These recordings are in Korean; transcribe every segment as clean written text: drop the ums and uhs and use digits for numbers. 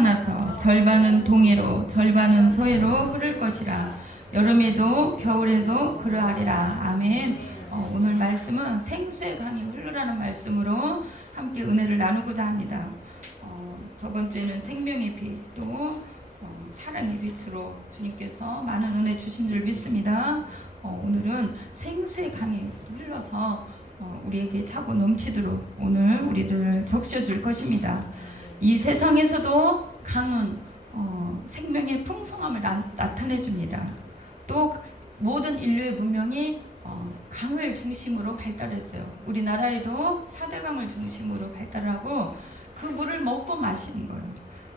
솟아나서 절반은 동해로 절반은 서해로 흐를 것이라. 여름에도 겨울에도 그러하리라. 아멘. 오늘 말씀은 생수의 강이 흐르라는 말씀으로 함께 은혜를 나누고자 합니다. 저번 주에는 생명의 빛, 또 사랑의 빛으로 주님께서 많은 은혜 주신 줄 믿습니다. 오늘은 생수의 강이 흘러서 우리에게 차고 넘치도록 오늘 우리들을 적셔줄 것입니다. 이 세상에서도 강은 생명의 풍성함을 나타내줍니다. 또 모든 인류의 문명이 강을 중심으로 발달했어요. 우리나라에도 4대강을 중심으로 발달하고 그 물을 먹고 마시는 거예요.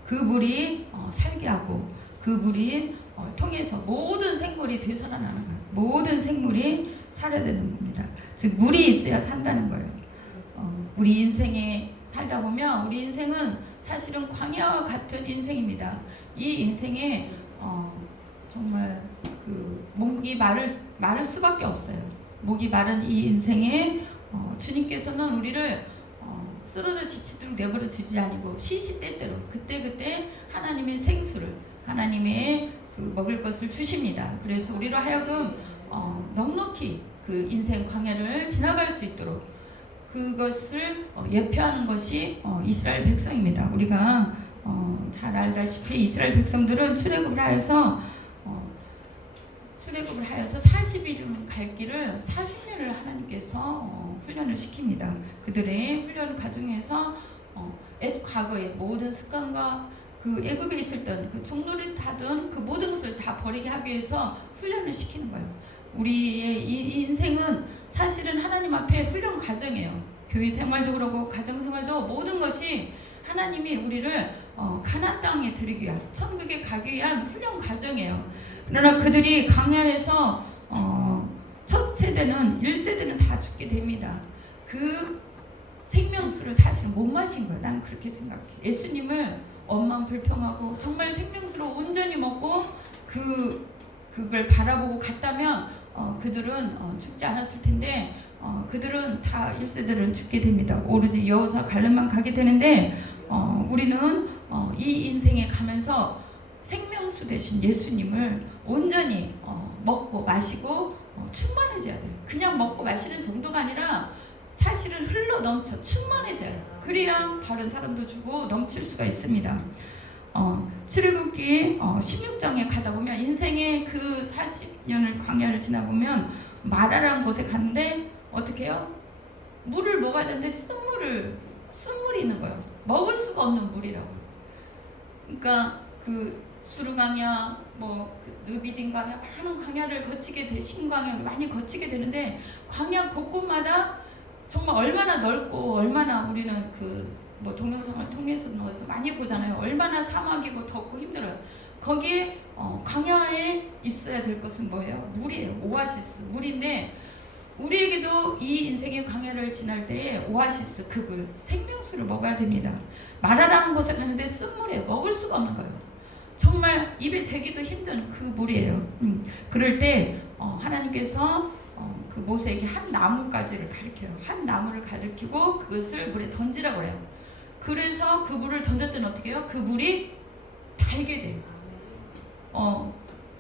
그 물이 살게 하고 그 물이 통해서 모든 생물이 되살아나는 거예요. 모든 생물이 살아야 되는 겁니다. 즉 물이 있어야 산다는 거예요. 우리 인생에 살다 보면 우리 인생은 사실은 광야와 같은 인생입니다. 이 인생에 정말 그 목이 마를 수밖에 없어요. 목이 마른 이 인생에 주님께서는 우리를 쓰러져 지치도록 내버려 두지 아니고 시시때때로 그때그때 하나님의 생수를 하나님의 그 먹을 것을 주십니다. 그래서 우리로 하여금 넉넉히 그 인생 광야를 지나갈 수 있도록 그것을 예표하는 것이 이스라엘 백성입니다. 우리가 잘 알다시피 이스라엘 백성들은 출애굽을 하여서 40일이면 갈 길을 40년을 하나님께서 훈련을 시킵니다. 그들의 훈련 과정에서 과거의 모든 습관과 그 애굽에 있을 때 그 종노릇 하던 그 모든 것을 다 버리게 하기 위해서 훈련을 시키는 거예요. 우리의 이 인생은 사실은 하나님 앞에 훈련 과정이에요. 교회 생활도 그러고 가정 생활도 모든 것이 하나님이 우리를 가나안 땅에 들이기 위한 천국에 가기 위한 훈련 과정이에요. 그러나 그들이 광야에서 첫 세대는 1세대는 다 죽게 됩니다. 그 생명수를 사실 못 마신 거예요. 난 그렇게 생각해. 예수님을 엄만 불평하고 정말 생명수를 온전히 먹고 그걸 바라보고 갔다면 그들은 죽지 않았을 텐데 그들은 다 1세대를 죽게 됩니다. 오로지 여호수아 갈렙만 가게 되는데 우리는 이 인생에 가면서 생명수 대신 예수님을 온전히 먹고 마시고 충만해져야 돼요. 그냥 먹고 마시는 정도가 아니라 사실은 흘러 넘쳐 충만해져야 돼요. 그래야 다른 사람도 주고 넘칠 수가 있습니다. 출애굽기 16장에 가다 보면 인생의 그 40년을 광야를 지나보면 마라라는 곳에 갔는데 어떻게 해요? 물을 먹어야 되는데 쓴물이 있는 거예요. 먹을 수가 없는 물이라고. 그러니까 그 수르광야, 느비딘 광야, 많은 광야를 거치게 돼, 신광야 많이 거치게 되는데 광야 곳곳마다 정말 얼마나 넓고 얼마나 우리는 동영상을 통해서 많이 보잖아요. 얼마나 사막이고 덥고 힘들어요. 거기에 광야에 있어야 될 것은 뭐예요? 물이에요. 오아시스, 물인데 우리에게도 이 인생의 광야를 지날 때에 오아시스, 그 물, 생명수를 먹어야 됩니다. 마라라는 곳에 가는데 쓴물이에요. 먹을 수가 없는 거예요. 정말 입에 대기도 힘든 그 물이에요. 그럴 때 하나님께서 그 모세에게 한 나무가지를 가르쳐요. 한 나무를 가르치고 그것을 물에 던지라고 그래요. 그래서 그 물을 던졌더니 어떻게 해요? 그 물이 달게 돼요.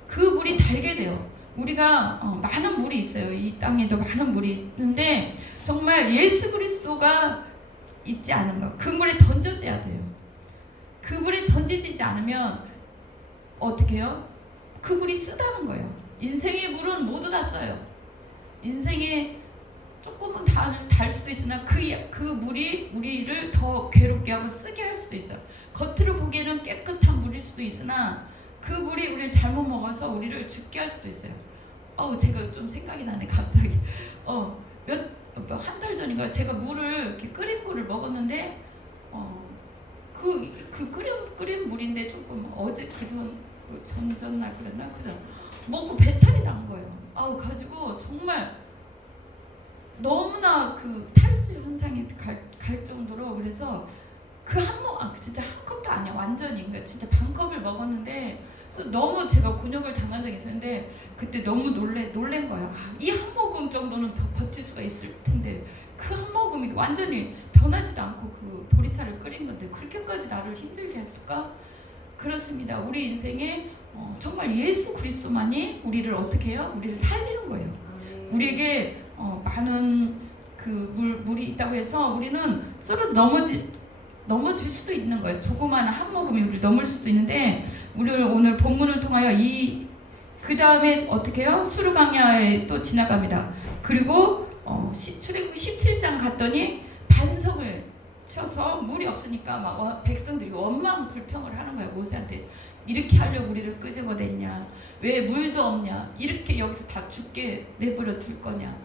그 물이 달게 돼요. 우리가 많은 물이 있어요. 이 땅에도 많은 물이 있는데 정말 예수 그리스도가 있지 않은 것, 그 물에 던져줘야 돼요. 그 물에 던지지 않으면 어떻게 해요? 그 물이 쓰다는 거예요. 인생의 물은 모두 다 써요. 인생에 조금은 달 수도 있으나 그 물이 우리를 더 괴롭게 하고 쓰게 할 수도 있어요. 겉으로 보기에는 깨끗한 물일 수도 있으나 그 물이 우리를 잘못 먹어서 우리를 죽게 할 수도 있어요. 제가 좀 생각이 나네 갑자기. 한 달 전인가 제가 이렇게 끓인 물을 먹었는데 끓인 물인데 조금 어제 전날 그랬나? 그죠? 먹고 배탈이 난 거예요. 가지고 정말 너무나 그 탈수 현상이 갈 정도로 그래서 진짜 한 컵도 아니야. 완전히. 그러니까 진짜 반 컵을 먹었는데 그래서 너무 제가 곤욕을 당한 적이 있었는데 그때 너무 놀란 거예요. 이 한 모금 정도는 버틸 수가 있을 텐데 그 한 모금이 완전히 변하지도 않고 그 보리차를 끓인 건데 그렇게까지 나를 힘들게 했을까? 그렇습니다. 우리 인생에 정말 예수 그리스도만이 우리를 어떻게 해요? 우리를 살리는 거예요. 우리에게 많은 물이 있다고 해서 우리는 쓰러져 넘어질 수도 있는 거예요. 조그마한 한 모금이 우리를 넘을 수도 있는데, 우리를 오늘 본문을 통하여 그 다음에 어떻게 해요? 수르강야에 또 지나갑니다. 그리고 출애굽 17장 갔더니 반석을 쳐서 물이 없으니까 막 백성들이 원망 불평을 하는 거예요. 모세한테. 이렇게 하려고 우리를 끄집어냈냐, 왜 물도 없냐, 이렇게 여기서 다 죽게 내버려 둘 거냐,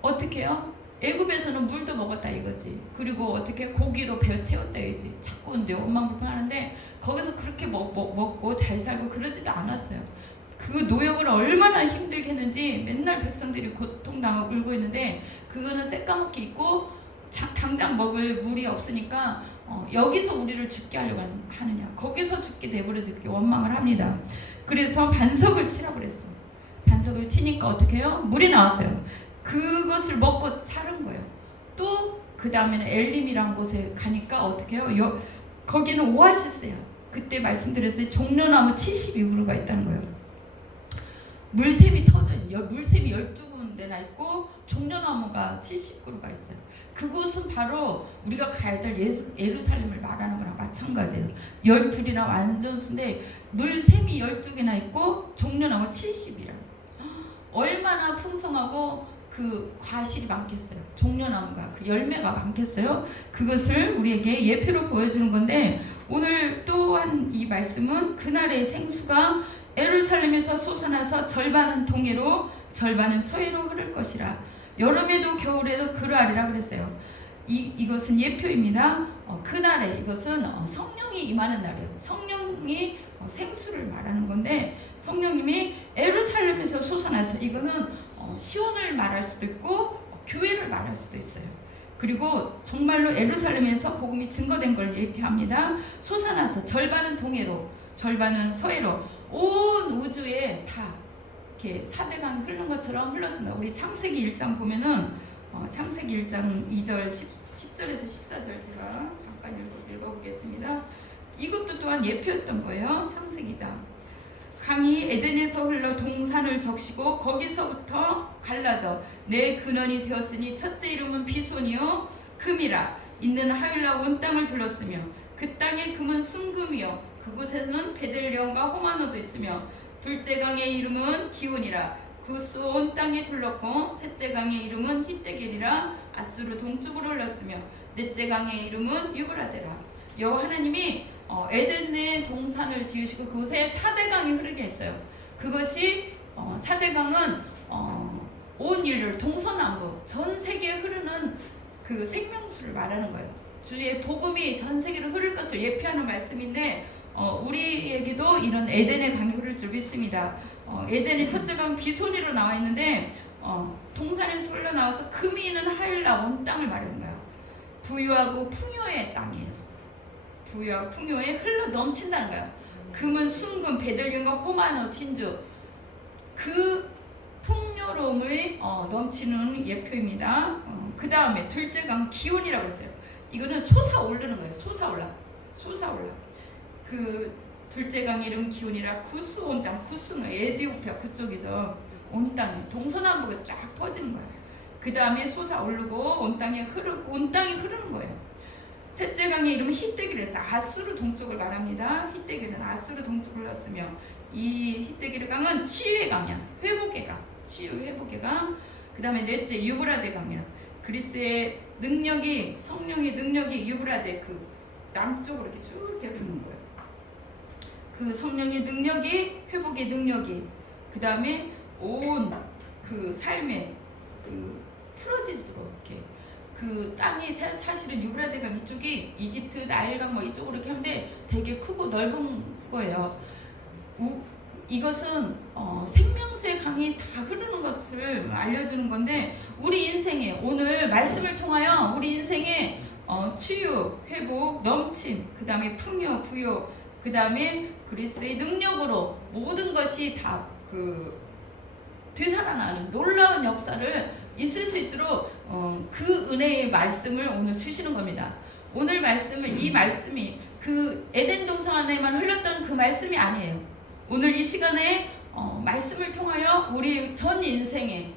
어떻게 해요? 애굽에서는 물도 먹었다 이거지. 그리고 어떻게 고기로 배 채웠다 이거지. 자꾸 근데 원망불평하는데 거기서 그렇게 먹고 잘 살고 그러지도 않았어요. 그 노역을 얼마나 힘들게 했는지 맨날 백성들이 고통당하고 울고 있는데, 그거는 새까맣게 있고 당장 먹을 물이 없으니까 여기서 우리를 죽게 하려고 하느냐, 거기서 죽게 내버려 두게 원망을 합니다. 그래서 반석을 치라고 그랬어. 반석을 치니까 어떻게 해요? 물이 나왔어요. 그것을 먹고 사는 거예요. 또 그 다음에는 엘림이라는 곳에 가니까 어떻게 해요? 거기는 오아시스예요. 그때 말씀드렸듯이 종려나무 72그루가 있다는 거예요. 물샘이 터져 있는, 물샘이 12군데나 있고 종려나무가 70그루가 있어요. 그곳은 바로 우리가 가야 될 예루살렘을 말하는 거랑 마찬가지예요. 12이나 완전수인데 물샘이 12개나 있고 종려나무 70이라고. 얼마나 풍성하고 그 과실이 많겠어요. 종려나무가 그 열매가 많겠어요. 그것을 우리에게 예표로 보여주는 건데, 오늘 또한 이 말씀은 그날의 생수가 예루살렘에서 솟아나서 절반은 동해로 절반은 서해로 흐를 것이라. 여름에도 겨울에도 그러하리라 그랬어요. 이것은 예표입니다. 그날에 이것은 성령이 임하는 날이에요. 성령이 생수를 말하는 건데, 성령님이 예루살렘에서 솟아나서, 이거는 시온을 말할 수도 있고 교회를 말할 수도 있어요. 그리고 정말로 예루살렘에서 복음이 증거된 걸 예표합니다. 솟아나서 절반은 동해로 절반은 서해로 온 우주에 다 이렇게 사대강이 흐르는 것처럼 흘렀습니다. 우리 창세기 1장 보면은 창세기 1장 2절 10절에서 14절 제가 잠깐 읽어보겠습니다. 이것도 또한 예표였던 거예요. 창세기장. 강이 에덴에서 흘러 동산을 적시고 거기서부터 갈라져 내 근원이 되었으니 첫째 이름은 비손이요 금이라. 있는 하율라 온 땅을 둘렀으며 그 땅의 금은 순금이요 그곳에는 베들레헴과 호마노도 있으며, 둘째 강의 이름은 기온이라. 구스 온 땅에 둘렀고 셋째 강의 이름은 히데겔이라. 아수르 동쪽으로 흘렀으며 넷째 강의 이름은 유브라데라. 여호와 하나님이 에덴의 동산을 지으시고 그곳에 사대강이 흐르게 했어요. 그것이 사대강은 온 인류를 동서남북 전 세계에 흐르는 그 생명수를 말하는 거예요. 주의 복음이 전 세계로 흐를 것을 예표하는 말씀인데, 우리에게도 이런 에덴의 강이 흐를 줄 믿습니다. 에덴의 첫째 강 비손이로 나와 있는데, 동산에서 흘러나와서 금이 있는 하율라 온 땅을 말하는 거예요. 부유하고 풍요의 땅이에요. 부유하고 풍요에 흘러 넘친다는 거예요. 금은 순금, 베들레헴과 호마노, 진주, 그 풍요로움을 넘치는 예표입니다. 그 다음에 둘째 강 기온이라고 했어요. 이거는 솟아오르는 거예요. 솟아올라. 그 둘째 강 이름 기온이라. 구스 온 땅, 구스는 에티오피아 그쪽이죠. 온 땅이 동서남북에 쫙 퍼지는 거예요. 그 다음에 솟아오르고 온 땅이 흐르는 거예요. 셋째 강의 이름은 히데겔에서 아수르 동쪽을 말합니다. 히데겔은 아수르 동쪽을 흘렀으며, 이 히데겔 강은 치유의 강이야. 회복의 강, 치유 회복의 강. 그 다음에 넷째 유브라데 강이야. 그리스의 능력이, 성령의 능력이 유브라데 그 남쪽으로 이렇게 쭉 이렇게 흐르는 거예요. 그 성령의 능력이, 회복의 능력이, 그 다음에 온 그 삶의 그 풀어지도록 이렇게 그 땅이 사실은 유브라데강 이쪽이 이집트 나일강 뭐 이쪽으로 이렇게 하는데 되게 크고 넓은 거예요. 이것은 생명수의 강이 다 흐르는 것을 알려주는 건데, 우리 인생에 오늘 말씀을 통하여 우리 인생에 치유, 회복, 넘침, 그 다음에 풍요, 부요, 그 다음에 그리스도의 능력으로 모든 것이 다 되살아나는 놀라운 역사를 있을 수 있도록 그 은혜의 말씀을 오늘 주시는 겁니다. 오늘 말씀은 이 말씀이 그 에덴 동산 안에만 흘렀던 그 말씀이 아니에요. 오늘 이 시간에 말씀을 통하여 우리 전 인생에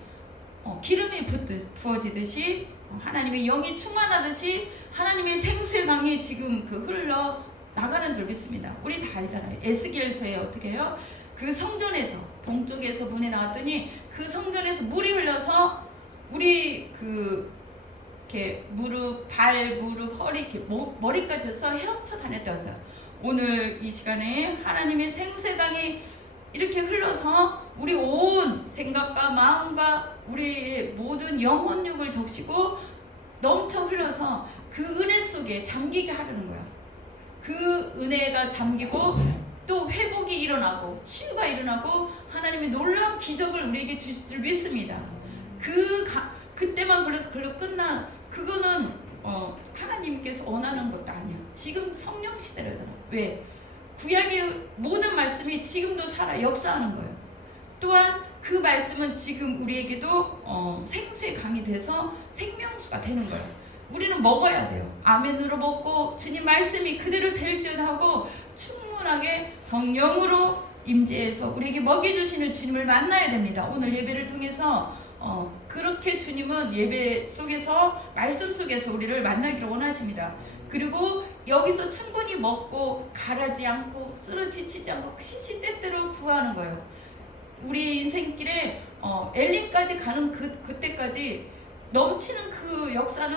기름이 부어지듯이 하나님의 영이 충만하듯이 하나님의 생수의 강이 지금 그 흘러 나가는 줄 믿습니다. 우리 다 알잖아요. 에스겔서에 어떻게 해요? 그 성전에서 동쪽에서 문에 나왔더니 그 성전에서 물이 흘러서 우리 이렇게 무릎, 발, 무릎, 허리, 이렇게 머리까지 해서 헤엄쳐 다녔다고 해서 오늘 이 시간에 하나님의 생수의 강이 이렇게 흘러서 우리 온 생각과 마음과 우리의 모든 영혼육을 적시고 넘쳐 흘러서 그 은혜 속에 잠기게 하려는 거야. 그 은혜가 잠기고 또 회복이 일어나고 치유가 일어나고 하나님의 놀라운 기적을 우리에게 주실 줄 믿습니다. 그때만 걸려서 그걸로 끝나 그거는 하나님께서 원하는 것도 아니야. 지금 성령 시대라잖아. 왜? 구약의 모든 말씀이 지금도 살아 역사하는 거예요. 또한 그 말씀은 지금 우리에게도 생수의 강이 돼서 생명수가 되는 거예요. 우리는 먹어야 돼요. 아멘으로 먹고 주님 말씀이 그대로 될지어다고 충분하게 성령으로 임재해서 우리에게 먹여주시는 주님을 만나야 됩니다. 오늘 예배를 통해서 그렇게 주님은 예배 속에서 말씀 속에서 우리를 만나기를 원하십니다. 그리고 여기서 충분히 먹고 가라지 않고 쓰러지치지 않고 시시때때로 구하는 거예요. 우리 인생길에 엘림까지 가는 그때까지 넘치는 그 역사는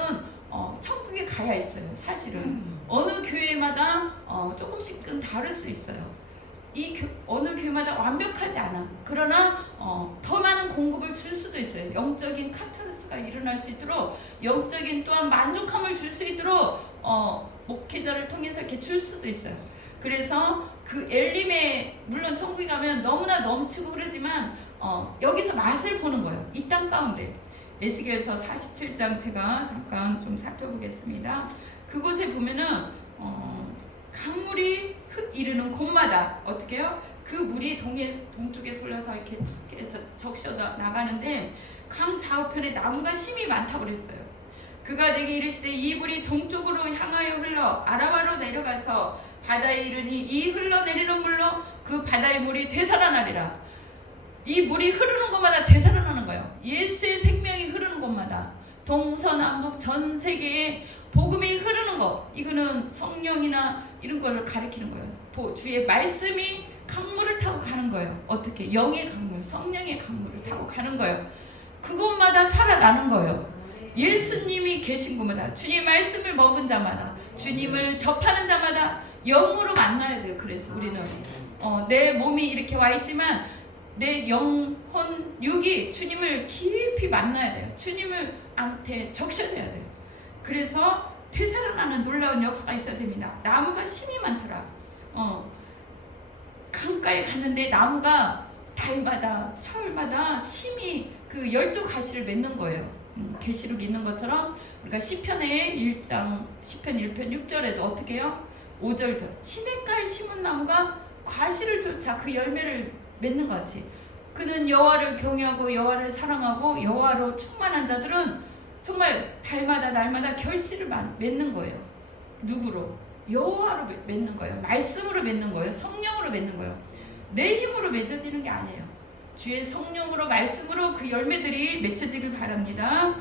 천국에 가야 있어요. 사실은 어느 교회마다 조금씩은 다를 수 있어요. 어느 교회마다 완벽하지 않아. 그러나 더 많은 공급을 줄 수도 있어요. 영적인 카타르스가 일어날 수 있도록 영적인 또한 만족함을 줄 수 있도록 목회자를 통해서 이렇게 줄 수도 있어요. 그래서 그 엘림에 물론 천국에 가면 너무나 넘치고 그러지만 여기서 맛을 보는 거예요. 이 땅 가운데 에스겔서 47장 제가 잠깐 좀 살펴보겠습니다. 그곳에 보면은 강물이 이르는 곳마다 어떻게 해요? 그 물이 동쪽에서 흘러서 이렇게 탁 해서 적셔 나가는데 강 좌우편에 나무가 심이 많다고 그랬어요. 그가 내게 이르시되 이 물이 동쪽으로 향하여 흘러 아라바로 내려가서 바다에 이르니 이 흘러내리는 물로 그 바다의 물이 되살아나리라. 이 물이 흐르는 곳마다 되살아나는 거예요. 예수의 생명이 흐르는 곳마다 동서남북 전 세계에 복음이 흐르는 것, 이거는 성령이나 이런 거를 가리키는 거예요. 주의 말씀이 강물을 타고 가는 거예요. 어떻게? 영의 강물, 성령의 강물을 타고 가는 거예요. 그곳마다 살아나는 거예요. 예수님이 계신 곳마다, 주님 말씀을 먹은 자마다, 주님을 접하는 자마다 영으로 만나야 돼요. 그래서 우리는 내 몸이 이렇게 와 있지만 내 영혼, 육이 주님을 깊이 만나야 돼요. 주님을 한테 적셔져야 돼요. 그래서 되살아나는 놀라운 역사가 있어야 됩니다. 나무가 심이 많더라. 강가에 갔는데 나무가 달마다 철마다 심이 그 12가시를 맺는 거예요. 계시록 있는 것처럼 우리가 시편의 1장, 시편 1편 6절에도 어떻게 해요? 5절부터 시냇가에 심은 나무가 과실을 쫓아 그 열매를 맺는 것 같이, 그는 여호와를 경외하고 여호와를 사랑하고 여호와로 충만한 자들은 정말 달마다 날마다 결실을 맺는 거예요. 누구로? 여호와로 맺는 거예요. 말씀으로 맺는 거예요. 성령으로 맺는 거예요. 내 힘으로 맺어지는 게 아니에요. 주의 성령으로 말씀으로 그 열매들이 맺혀지길 바랍니다.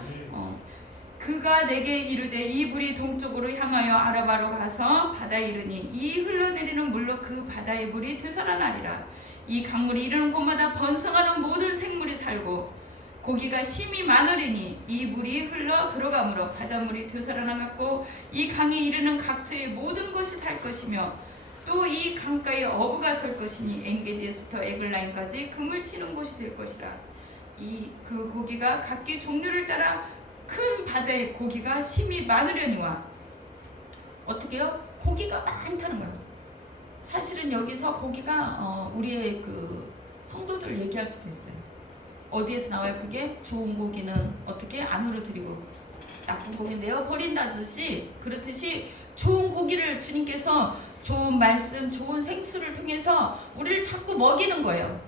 그가 내게 이르되 이 물이 동쪽으로 향하여 아라바로 가서 바다에 이르니 이 흘러내리는 물로 그 바다의 물이 되살아나리라. 이 강물이 이르는 곳마다 번성하는 모든 생물이 살고 고기가 심이 많으리니 이 물이 흘러 들어가므로 바닷물이 되살아나갔고 이 강에 이르는 각처의 모든 것이 살 것이며 또 이 강가에 어부가 설 것이니 엔게디에서부터 에글라임까지 금을 치는 곳이 될 것이라. 그 고기가 각기 종류를 따라 큰 바다의 고기가 심이 많으려니와. 어떻게 해요? 고기가 많다는 거예요. 사실은 여기서 고기가 우리의 그 성도들 얘기할 수도 있어요. 어디에서 나와요? 그게 좋은 고기는 어떻게 안으로 들이고 나쁜 고기는 내어버린다듯이, 그렇듯이 좋은 고기를 주님께서 좋은 말씀, 좋은 생수를 통해서 우리를 자꾸 먹이는 거예요.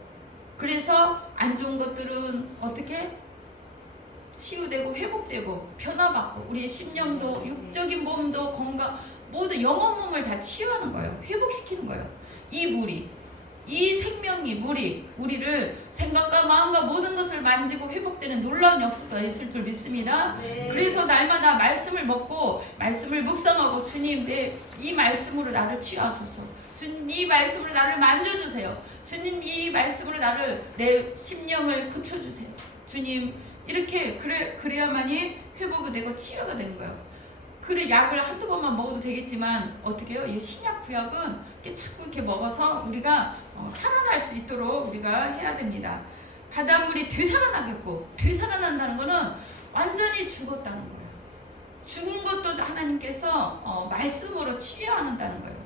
그래서 안 좋은 것들은 어떻게? 치유되고 회복되고 변화받고 우리의 심령도 육적인 몸도 건강 모든 영혼 몸을 다 치유하는 거예요. 회복시키는 거예요. 이 물이, 이 생명이, 물이 우리를 생각과 마음과 모든 것을 만지고 회복되는 놀라운 역사가 있을 줄 믿습니다. 네. 그래서 날마다 말씀을 먹고 말씀을 묵상하고 주님 이 말씀으로 나를 치유하소서. 주님 이 말씀으로 나를 만져주세요. 주님 이 말씀으로 내 심령을 고쳐주세요. 주님 이렇게 그래야만이 회복이 되고 치유가 되는 거예요. 그래 약을 한두 번만 먹어도 되겠지만 어떻게 해요? 이 신약 구약은 자꾸 이렇게 먹어서 우리가 살아날 수 있도록 우리가 해야 됩니다. 바닷물이 되살아나겠고, 되살아난다는 거는 완전히 죽었다는 거예요. 죽은 것도 하나님께서 말씀으로 치유한다는 거예요.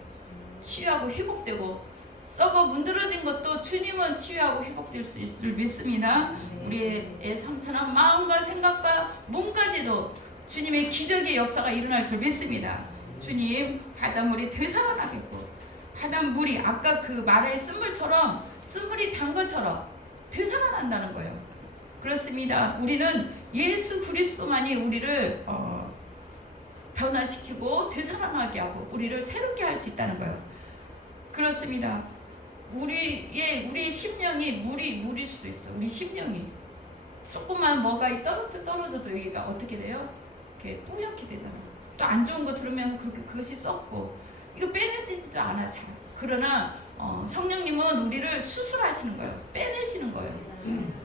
치유하고 회복되고, 썩어 문드러진 것도 주님은 치유하고 회복될 수 있을 줄 믿습니다. 우리의 상처난 마음과 생각과 몸까지도 주님의 기적의 역사가 일어날 줄 믿습니다. 주님, 바닷물이 되살아나겠고, 바닷물이 아까 그 말의 쓴물처럼, 쓴물이 단 것처럼 되살아난다는 거예요. 그렇습니다. 우리는 예수 그리스도만이 우리를 변화시키고 되살아나게 하고 우리를 새롭게 할 수 있다는 거예요. 그렇습니다. 우리의 심령이 물일 수도 있어. 우리 심령이 조금만 뭐가 떨어져도 여기가 어떻게 돼요? 이렇게 뿌옇게 되잖아. 또 안 좋은 거 들으면 그것이 썩고 이거 빼내지도 않아 잘. 그러나 성령님은 우리를 수술하시는 거예요. 빼내시는 거예요.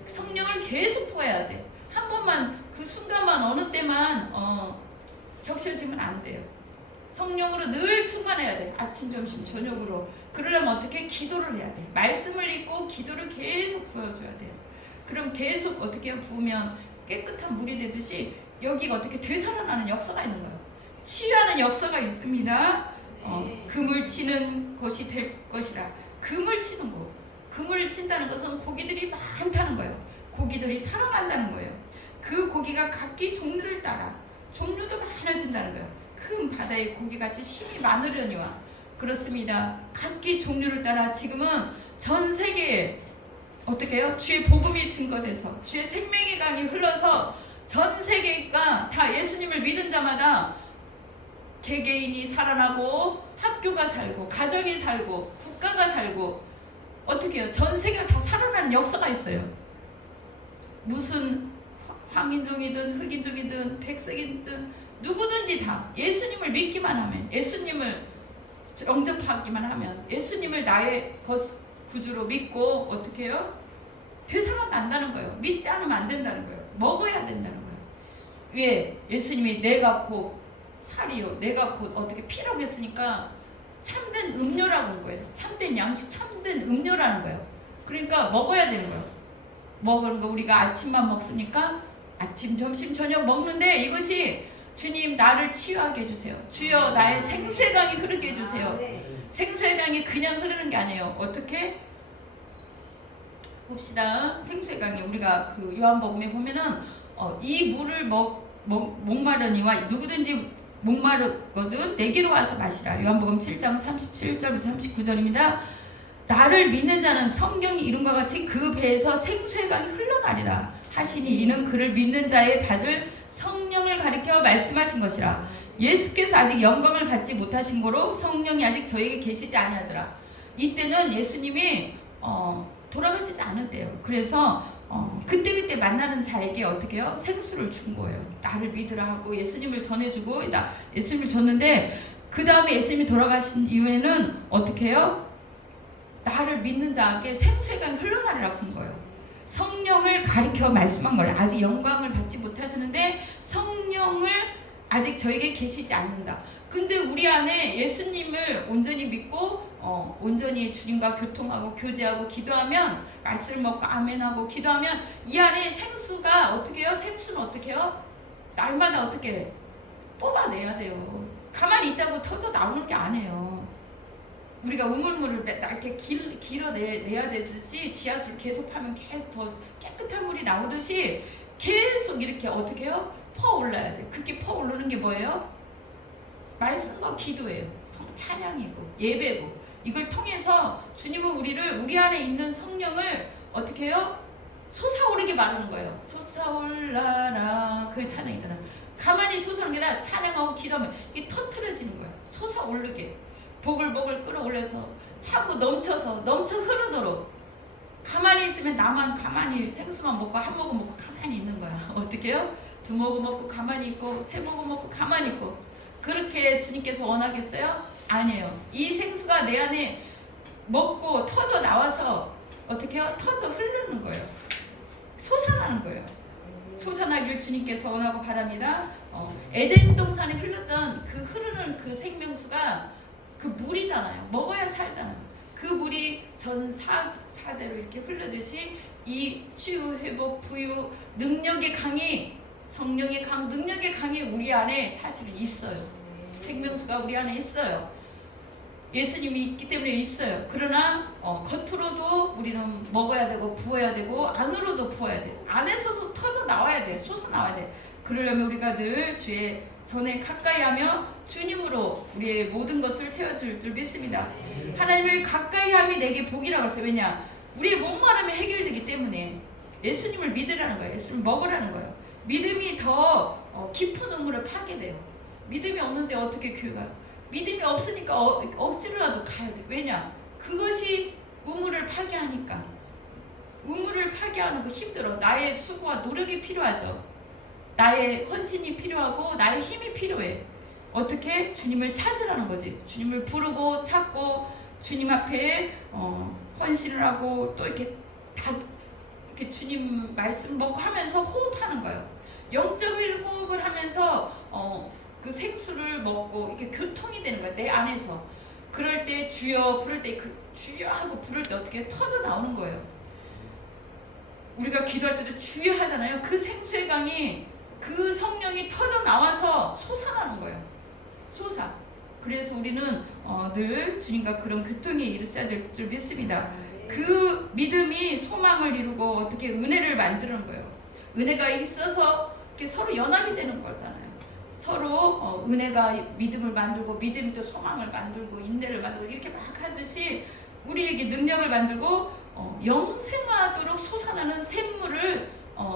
성령을 계속 부어야 돼. 한 번만 그 순간만 어느 때만 적셔지면 안 돼요. 성령으로 늘 충만해야 돼. 아침, 점심, 저녁으로. 그러려면 어떻게? 기도를 해야 돼. 말씀을 읽고 기도를 계속 부어줘야 돼요. 그럼 계속 어떻게 부으면 깨끗한 물이 되듯이 여기가 어떻게 되살아나는 역사가 있는 거예요. 치유하는 역사가 있습니다. 금을 치는 것이 될 것이라. 금을 치는 거. 금을 친다는 것은 고기들이 많다는 거예요. 고기들이 살아난다는 거예요. 그 고기가 각기 종류를 따라 종류도 많아진다는 거예요. 큰 바다의 고기같이 힘이 많으려니와. 그렇습니다. 각기 종류를 따라 지금은 전 세계에 어떻게 해요? 주의 복음이 증거돼서 주의 생명의 강이 흘러서 전 세계가 다 예수님을 믿은 자마다 개개인이 살아나고 학교가 살고 가정이 살고 국가가 살고 어떻게 해요? 전 세계가 다 살아나는 역사가 있어요. 무슨 황인종이든 흑인종이든 백색이든 누구든지 다 예수님을 믿기만 하면, 예수님을 영접하기만 하면, 예수님을 나의 구주로 믿고 어떻게 해요? 되살아난다는 거예요. 믿지 않으면 안 된다는 거예요. 먹어야 된다는 거예요. 왜? 예수님이 내가 곧 살이요, 내가 곧 어떻게 피라고 했으니까 참된 음료라는 거예요. 참된 양식, 참된 음료라는 거예요. 그러니까 먹어야 되는 거예요. 먹는 거 우리가 아침만 먹습니까? 아침, 점심, 저녁 먹는데 이것이 주님 나를 치유하게 해주세요. 주여 나의 생수의 강이 흐르게 해주세요. 생수의 강이 그냥 흐르는 게 아니에요. 어떻게? 봅시다. 생수의 강이 우리가 그 요한복음에 보면은 이 물을 목마르니와 누구든지 목마르거든 내게로 와서 마시라. 요한복음 7장 37절부터 39절입니다. 나를 믿는 자는 성경이 이룬 것 같이 그 배에서 생수의 강이 흘러가리라 하시니 이는 그를 믿는 자의 받을 성령을 가리켜 말씀하신 것이라. 예수께서 아직 영광을 받지 못하신 거로 성령이 아직 저에게 계시지 아니하더라. 이때는 예수님이 돌아가시지 않을 때요. 그래서 그때 만나는 자에게 어떻게 해요? 생수를 준 거예요. 나를 믿으라 하고 예수님을 전해주고 예수님을 줬는데 그 다음에 예수님이 돌아가신 이후에는 어떻게 해요? 나를 믿는 자에게 생수의 강이 흘러나리라고 한 거예요. 성령을 가리켜 말씀한 거예요. 아직 영광을 받지 못하시는데 성령을 아직 저에게 계시지 않는다. 근데 우리 안에 예수님을 온전히 믿고 온전히 주님과 교통하고 교제하고 기도하면 말씀을 먹고 아멘하고 기도하면 이 안에 생수가 어떻게 해요? 생수는 어떻게 해요? 날마다 어떻게 뽑아내야 돼요. 가만히 있다고 터져 나오는 게 아니에요. 우리가 우물물을 이렇게 길어내야 되듯이 지하수를 계속 하면 계속 더 깨끗한 물이 나오듯이 계속 이렇게 어떻게 해요? 퍼올라야 돼. 그렇게 퍼오르는 게 뭐예요? 말씀과 기도예요. 찬양이고 예배고 이걸 통해서 주님은 우리 안에 있는 성령을 어떻게 해요? 솟아오르게 마르는 거예요. 솟아올라라 그 찬양이잖아요. 가만히 솟아오는 게 아니라 찬양하고 기도하면 이게 터트려지는 거야. 솟아오르게 보글보글 끌어올려서 차고 넘쳐 흐르도록. 가만히 있으면 나만 가만히 생수만 먹고 한 모금 먹고 가만히 있는 거야. 어떻게 해요? 두 모금 먹고 가만히 있고 세 모금 먹고 가만히 있고. 그렇게 주님께서 원하겠어요? 아니에요. 이 생수가 내 안에 먹고 터져 나와서 어떻게 해요? 터져 흐르는 거예요. 솟아나는 거예요. 솟아나길 주님께서 원하고 바랍니다. 에덴 동산에 흘렀던 그 흐르는 그 생명수가 그 물이잖아요. 먹어야 살잖아요. 그 물이 전 사대로 이렇게 흐르듯이 이 치유, 회복, 부유, 능력의 강이, 성령의 강, 능력의 강이 우리 안에 사실은 있어요. 생명수가 우리 안에 있어요. 예수님이 있기 때문에 있어요. 그러나 겉으로도 우리는 먹어야 되고 부어야 되고 안으로도 부어야 돼. 안에서도 터져 나와야 돼. 솟아 나와야 돼. 그러려면 우리가 늘 주의 전에 가까이 하며 주님으로 우리의 모든 것을 채워줄 줄 믿습니다. 하나님을 가까이 함이 내게 복이라고 했어요. 왜냐? 우리의 목마름이 해결되기 때문에 예수님을 믿으라는 거예요. 예수님을 먹으라는 거예요. 믿음이 더 깊은 우물을 파게 돼요. 믿음이 없는데 어떻게 교회 가요? 믿음이 없으니까 억지로라도 가야 돼. 왜냐? 그것이 우물을 파게 하니까. 우물을 파게 하는 거 힘들어. 나의 수고와 노력이 필요하죠. 나의 헌신이 필요하고 나의 힘이 필요해. 어떻게? 주님을 찾으라는 거지. 주님을 부르고 찾고 주님 앞에 헌신을 하고 또 이렇게 다 이렇게 주님 말씀 먹고 하면서 호흡하는 거예요. 영적인 호흡을 하면서 그 생수를 먹고 이렇게 교통이 되는 거야. 내 안에서. 그럴 때 주여 부를 때 그 주여 하고 부를 때 어떻게 터져 나오는 거예요. 우리가 기도할 때도 주여 하잖아요. 그 생수의 강이 그 성령이 터져 나와서 솟아나는 거예요. 솟아. 그래서 우리는 늘 주님과 그런 교통에 이르셔야 될 줄 믿습니다. 그 믿음이 소망을 이루고 어떻게 은혜를 만드는 거예요. 은혜가 있어서 이렇게 서로 연합이 되는 거잖아요. 서로 은혜가 믿음을 만들고 믿음이 또 소망을 만들고 인내를 만들고 이렇게 막 하듯이 우리에게 능력을 만들고 영생하도록 솟아나는 샘물을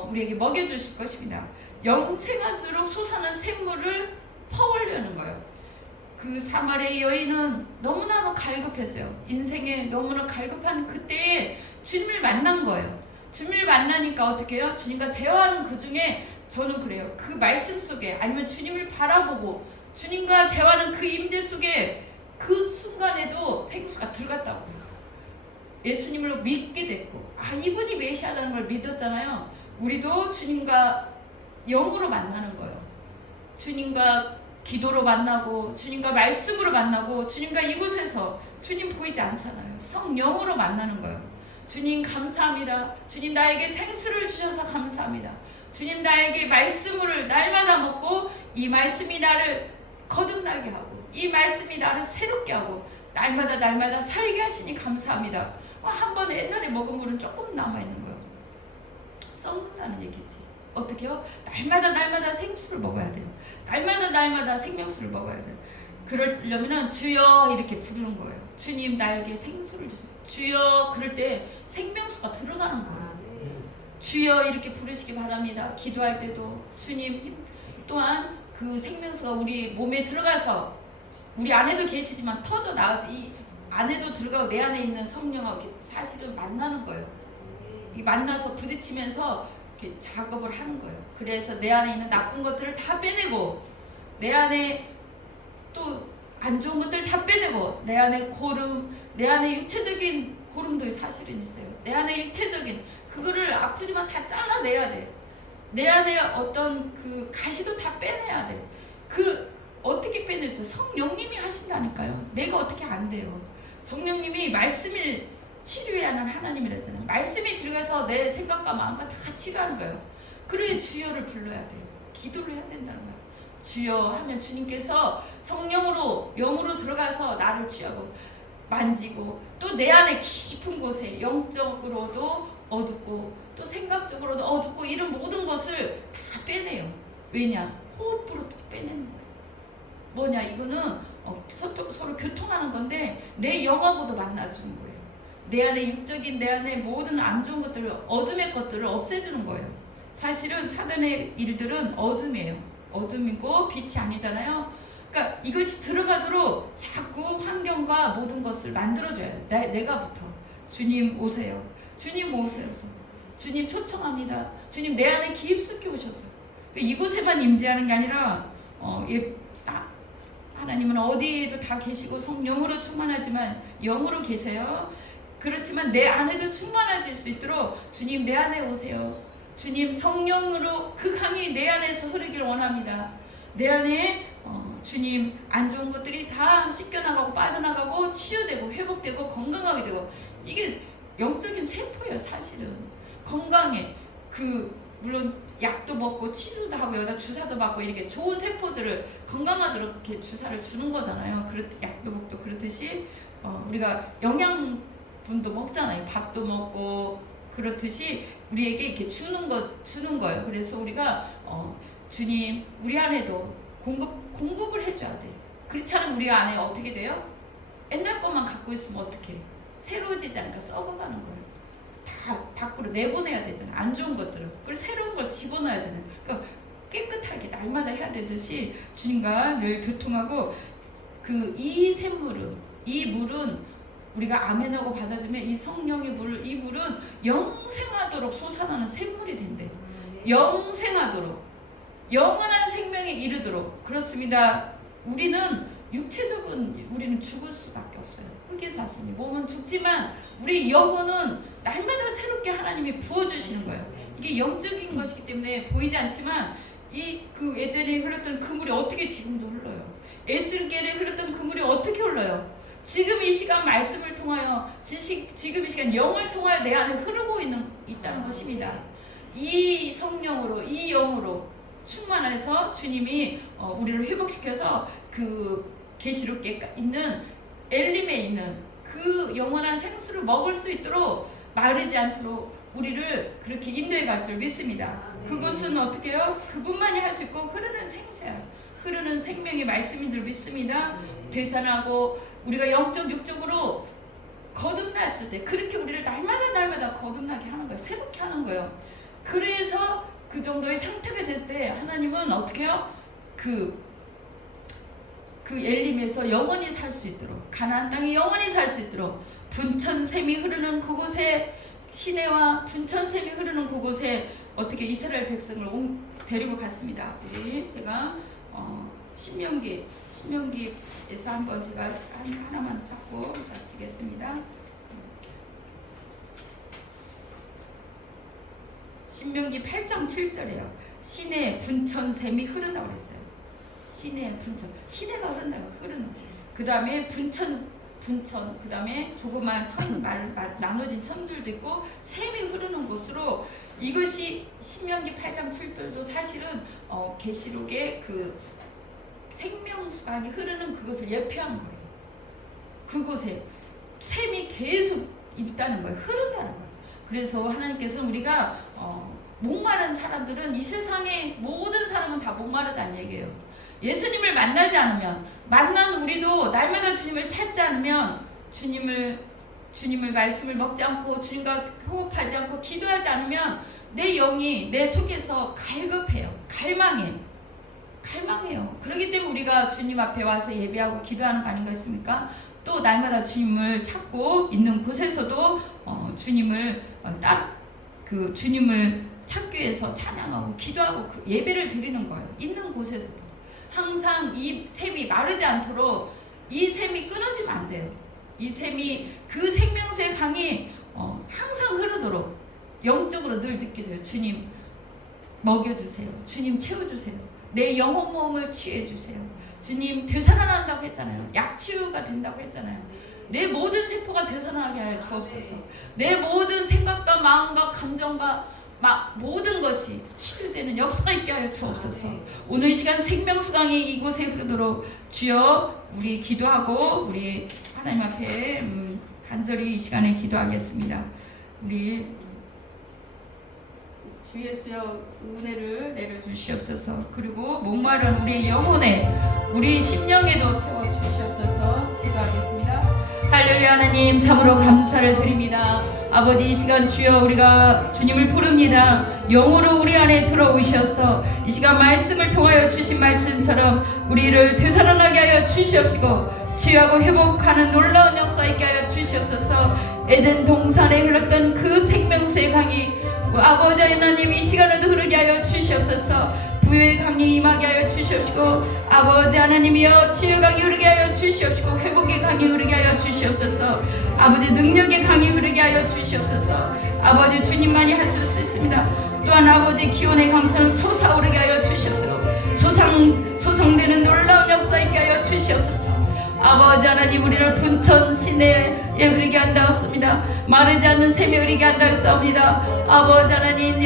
우리에게 먹여주실 것입니다. 영생하도록 솟아나는 샘물을 퍼오려는 거예요. 그 사마리아 여인은 너무나 갈급했어요. 인생에 너무나 갈급한 그때에 주님을 만난 거예요. 주님을 만나니까 어떻게 해요? 주님과 대화하는 그 중에 저는 그래요. 그 말씀 속에 아니면 주님을 바라보고 주님과 대화하는 그 임재 속에 그 순간에도 생수가 들어갔다고 해요. 예수님을 믿게 됐고 이분이 메시아라는 걸 믿었잖아요. 우리도 주님과 영으로 만나는 거예요. 주님과 기도로 만나고 주님과 말씀으로 만나고 주님과 이곳에서 주님 보이지 않잖아요. 성령으로 만나는 거예요. 주님 감사합니다. 주님 나에게 생수를 주셔서 감사합니다. 주님 나에게 말씀을 날마다 먹고 이 말씀이 나를 거듭나게 하고 이 말씀이 나를 새롭게 하고 날마다 살게 하시니 감사합니다. 한 번 옛날에 먹은 물은 조금 남아있는 거예요. 썩는다는 얘기지. 어떻게요? 날마다 생수를 먹어야 돼요. 날마다 생명수를 먹어야 돼요. 그러려면 주여 이렇게 부르는 거예요. 주님 나에게 생수를 주세요. 주여. 그럴 때 생명수가 들어가는 거예요. 주여 이렇게 부르시기 바랍니다. 기도할 때도 주님 또한 그 생명수가 우리 몸에 들어가서 우리 안에도 계시지만 터져 나와서 이 안에도 들어가고 내 안에 있는 성령하고 사실은 만나는 거예요. 이 만나서 부딪히면서 이렇게 작업을 하는 거예요. 그래서 내 안에 있는 나쁜 것들을 다 빼내고 내 안에 또 안 좋은 것들을 다 빼내고 내 안에 고름, 내 안에 육체적인 고름도 사실은 있어요. 내 안에 육체적인 그거를 아프지만 다 잘라내야 돼. 내 안에 어떤 그 가시도 다 빼내야 돼. 그 어떻게 빼냈어? 성령님이 하신다니까요. 내가 어떻게 안 돼요. 성령님이 말씀을 치료해야 하는 하나님이랬잖아요. 말씀이 들어가서 내 생각과 마음과 다 치료하는 거예요. 그래야 주여를 불러야 돼요. 기도를 해야 된다는 거예요. 주여 하면 주님께서 성령으로 영으로 들어가서 나를 취하고 만지고 또 내 안에 깊은 곳에 영적으로도 어둡고 또 생각적으로도 어둡고 이런 모든 것을 다 빼내요. 왜냐? 호흡으로 또 빼내는 거예요. 뭐냐? 이거는 서로 교통하는 건데 내 영하고도 만나주는 거예요. 내 안에 육적인 내 안에 모든 안 좋은 것들을 어둠의 것들을 없애주는 거예요. 사실은 사단의 일들은 어둠이에요. 어둠이고 빛이 아니잖아요. 그러니까 이것이 들어가도록 자꾸 환경과 모든 것을 만들어줘야 돼. 내가부터 주님 오세요. 주님 오세요. 주님 초청합니다. 주님 내 안에 깊숙이 오셔서 이곳에만 임재하는 게 아니라 하나님은 어디에도 다 계시고 성령으로 충만하지만 영으로 계세요. 그렇지만 내 안에도 충만해질 수 있도록 주님 내 안에 오세요. 주님 성령으로 그 강이 내 안에서 흐르길 원합니다. 내 안에 주님 안 좋은 것들이 다 씻겨나가고 빠져나가고 치유되고 회복되고 건강하게 되고 이게 영적인 세포예요. 사실은 건강해. 물론 약도 먹고 치료도 하고 여기다 주사도 받고 이렇게 좋은 세포들을 건강하도록 이렇게 주사를 주는 거잖아요. 약도 먹고 그렇듯이 우리가 영양분도 먹잖아요. 밥도 먹고 그렇듯이 우리에게 이렇게 주는 거예요. 그래서 우리가 주님 우리 안에도 공급을 해줘야 돼. 그렇지 않으면 우리 안에 어떻게 돼요? 옛날 것만 갖고 있으면 어떻게? 새로워지지 않으니까 썩어가는 거예요. 다 밖으로 내보내야 되잖아요. 안 좋은 것들을. 그리고 새로운 걸 집어넣어야 되잖아요. 그러니까 깨끗하게 날마다 해야 되듯이 주님과 늘 교통하고 이 샘물은 이 물은 우리가 아멘하고 받아들이면 이 성령의 이 물은 영생하도록 솟아나는 샘물이 된대. 영생하도록 영원한 생명에 이르도록. 그렇습니다. 우리는 우리는 죽을 수밖에 없어요. 흙이 샀으니 몸은 죽지만 우리 영혼은 날마다 새롭게 하나님이 부어주시는 거예요. 이게 영적인 것이기 때문에 보이지 않지만 에덴에 흘렀던 그 물이 어떻게 지금도 흘러요. 에스겔에 흘렀던 그 물이 어떻게 흘러요. 지금 이 시간 말씀을 통하여 지금 이 시간 영을 통하여 내 안에 흐르고 있다는 것입니다. 이 성령으로 이 영으로 충만해서 주님이 우리를 회복시켜서 계시록에 있는 엘림에 있는 그 영원한 생수를 먹을 수 있도록 마르지 않도록 우리를 그렇게 인도해 갈 줄 믿습니다. 그것은 어떻게 해요? 그분만이 할 수 있고 흐르는 생수야. 흐르는 생명의 말씀인 줄 믿습니다. 되살아나고 우리가 영적 육적으로 거듭났을 때 그렇게 우리를 날마다 거듭나게 하는 거예요. 새롭게 하는 거예요. 그래서 그 정도의 상태가 됐을 때 하나님은 어떻게 해요? 엘림에서 영원히 살 수 있도록 가나안 땅에 영원히 살 수 있도록 분천샘이 흐르는 그곳에 시내와 분천샘이 흐르는 그곳에 어떻게 이스라엘 백성을 데리고 갔습니다. 제가 신명기에서 한번 제가 하나만 잡고 마치겠습니다. 신명기 8장 7절에요. 시내에 분천샘이 흐르다고 그랬어요. 시내에 분천, 시내가 흐르는. 그 다음에 분천, 그 다음에 조그만 나눠진 천들도 있고 샘이 흐르는 곳으로 이것이 신명기 8장 7절도 사실은 계시록의 생명수강이 흐르는 그것을 예표한 거예요. 그곳에 샘이 계속 있다는 거예요. 흐른다는 거예요. 그래서 하나님께서는 우리가 목마른 사람들은 이 세상의 모든 사람은 다 목마르다는 얘기예요. 예수님을 만나지 않으면 만난 우리도 날마다 주님을 찾지 않으면 주님을 말씀을 먹지 않고 주님과 호흡하지 않고 기도하지 않으면 내 영이 내 속에서 갈급해요. 갈망해요. 그렇기 때문에 우리가 주님 앞에 와서 예배하고 기도하는 거 아닌가 또 날마다 주님을 찾고 있는 곳에서도 주님을 찾기 위해서 찬양하고 기도하고 예배를 드리는 거예요. 있는 곳에서도 항상 이 샘이 마르지 않도록 이 샘이 끊어지면 안 돼요. 이 샘이 그 생명수의 강이 항상 흐르도록 영적으로 늘 느끼세요. 주님 먹여주세요. 주님 채워주세요. 내 영혼 몸을 치유해주세요. 주님 되살아난다고 했잖아요. 약치유가 된다고 했잖아요. 내 모든 세포가 되살아나게 하여 주옵소서. 내 모든 생각과 마음과 감정과 모든 것이 치유되는 역사가 있게 하여 주옵소서. 오늘 이 시간 생명수강이 이곳에 흐르도록 주여 우리 기도하고 우리 하나님 앞에 간절히 이 시간에 기도하겠습니다. 우리 주 예수여 은혜를 내려주시옵소서. 그리고 목마른 우리 영혼에 우리 심령에도 채워주시옵소서. 기도하겠습니다. 할렐루야. 하나님 참으로 감사를 드립니다. 아버지 이 시간 주여 우리가 주님을 부릅니다. 영으로 우리 안에 들어오셔서 이 시간 말씀을 통하여 주신 말씀처럼 우리를 되살아나게 하여 주시옵시고 치유하고 회복하는 놀라운 역사 있게 하여 주시옵소서. 에덴 동산에 흘렀던 그 생명수의 강이 아버지 하나님 이 시간에도 흐르게 하여 주시옵소서. 부유의 강이 임하게 하여 주시옵시고 아버지 하나님이여 치유 강이 흐르게 하여 주시옵시고 회복의 강이 흐르게 하여 주시옵소서. 아버지 능력의 강이 흐르게 하여 주시옵소서. 아버지 주님만이 하실 수 있습니다. 또한 아버지 기온의 강선을 솟아오르게 하여 주시옵소서. 소성되는 놀라운 역사 있게 하여 주시옵소서. 아버지 하나님 우리를 분천 시내에 흐르게 한다옵습니다. 마르지 않는 샘에 흐르게 한다옵습니다. 아버지 하나님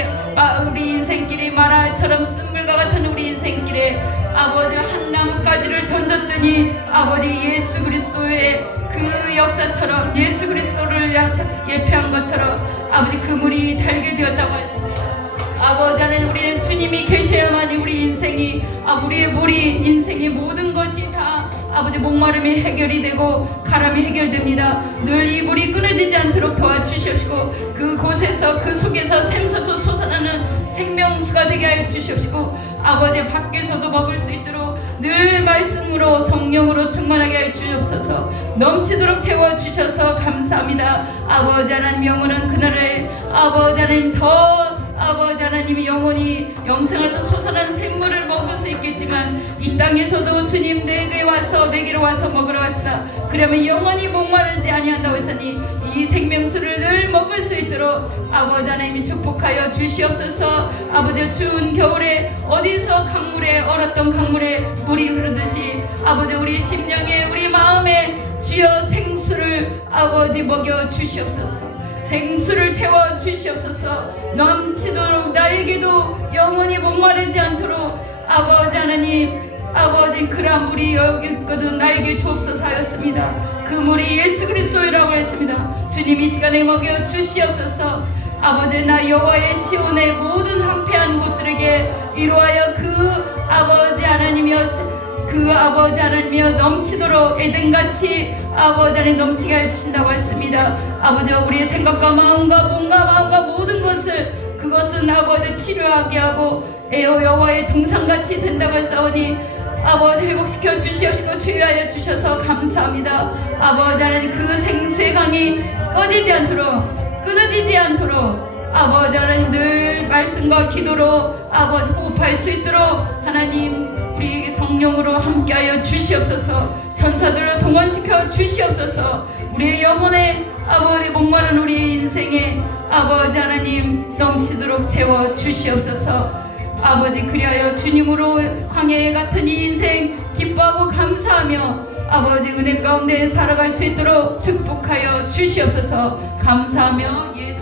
우리 인생길이 마라처럼 쓴물과 같은 우리 인생길에 아버지 한 나뭇가지를 던졌더니 아버지 예수 그리스도의 그 역사처럼 예수 그리스도를 예표한 것처럼 아버지 그 물이 달게 되었다고 했습니다. 아버지 하나님 우리는 주님이 계셔야만이 우리 인생이 우리의 물이 인생의 모든 것이 다 아버지 목마름이 해결이 되고 가람이 해결됩니다. 늘 이 물이 끊어지지 않도록 도와주시옵시고 그곳에서 그 속에서 샘솟아 솟아나는 생명수가 되게 하여 주시옵시고 아버지 밖에서도 먹을 수 있도록 늘 말씀으로 성령으로 충만하게 하여 주옵소서. 넘치도록 채워주셔서 감사합니다. 아버지 하나님 영원한 그날에 아버지 하나님 더 아버지 하나님이 영원히 영생에서 솟아난 샘물을 먹을 수 있겠지만 이 땅에서도 주님 내게로 와서 먹으러 왔으나 그러면 영원히 목마르지 아니한다고 했으니 이 생명수를 늘 먹을 수 있도록 아버지 하나님이 축복하여 주시옵소서. 아버지 추운 겨울에 어디서 강물에 얼었던 강물에 물이 흐르듯이 아버지 우리 심령에 우리 마음에 주여 생수를 아버지 먹여 주시옵소서. 생수를 채워 주시옵소서. 넘치도록 나에게도 영원히 목마르지 않도록 아버지 하나님 아버지 그러한 물이 여기 있거든 나에게 주옵소서 하였습니다. 그 물이 예수 그리스도라고 했습니다. 주님 이 시간에 먹여 주시옵소서. 아버지 나 여호와의 시온의 모든 황폐한 곳들에게 이루하여 그 아버지 하나님이여 그 아버지 하나님이여 넘치도록 에덴같이 아버지 하나님 넘치게 해주신다고 했습니다. 아버지 우리의 생각과 마음과 몸과 마음과 모든 것을 그것은 아버지 치료하게 하고 여호와의 동산같이 된다고 했사오니 아버지 회복시켜 주시옵시고 치유하여 주셔서 감사합니다. 아버지 하나님 그 생수의 강이 꺼지지 않도록 끊어지지 않도록 아버지 하나님 늘 말씀과 기도로 아버지 호흡할 수 있도록 하나님 우리에게 성령으로 함께하여 주시옵소서. 천사들을 동원시켜 주시옵소서. 우리의 영혼에 아버지 목마른 우리의 인생에 아버지 하나님 넘치도록 채워 주시옵소서. 아버지 그리하여 주님으로 광야에 같은 이 인생 기뻐하고 감사하며 아버지 은혜 가운데 살아갈 수 있도록 축복하여 주시옵소서. 감사하며 예수